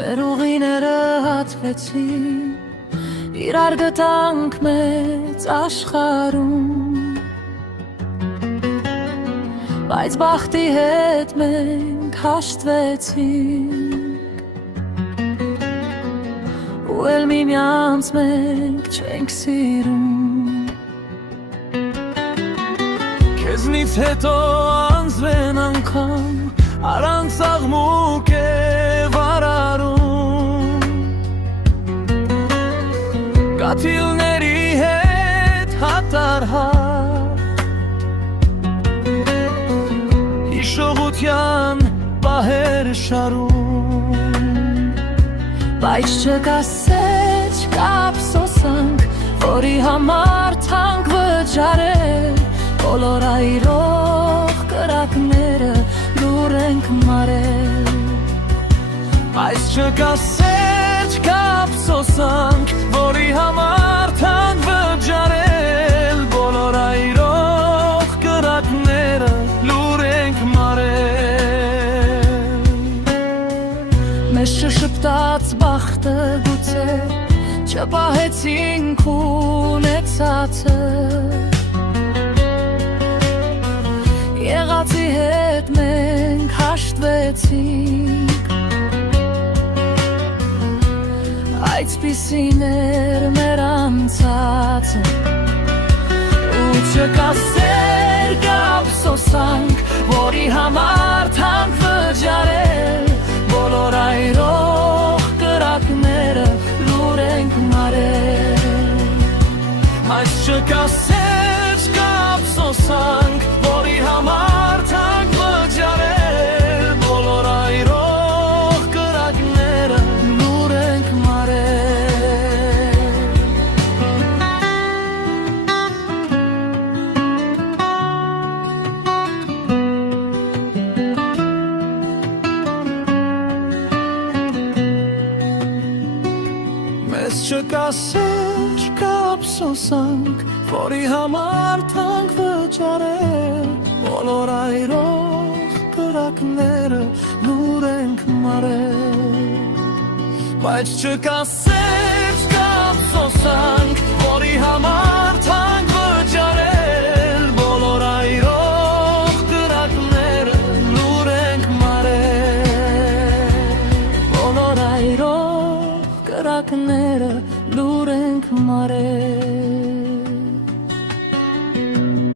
մեր ուղիները հատվեցին, իրար գտանք մեծ աշխարհում, բայց բախտի հետ մենք հաշտվեցինք, ու էլ միմյանց մենք չենք սիրում։ Քեզնից հետո անձրեն անգամ առանց աղմուկ է վարարում, կաթիլների հետ հատարհար, հիշողության պահեր շարում, բայց չկասեց կապսոսանք, որի համար թանկ վճարել, բոլոր այրող կրակները լուր ենք մարել, բայց չկասեց կապսոսանք, որի համար թանկ վճարել, բոլոր այրող կրակները լուր ենք մարել։ Մեզ շշպտաց բախտը գուցե չպահեցինք ունեցածը, եղածի հետ մենք հաշտվեցինք, այդպիսին էր մեր անցածը, ու չկասեր կապսոսանք, որի համար թանկ վճարել, բոլոր այրող կրակները լուր ենք մարել, բայց չկասեր կապսոսանք, որի համար թանկ վճարել, բոլոր այրող կրակները լուր ենք մարել։ Մեզ չկասեր կապսոսանք, որի համար թանկ վճարել, բոլոր այրող կրակները լուր ենք մարել, բայց չկասեր կապսոսանք, որի համար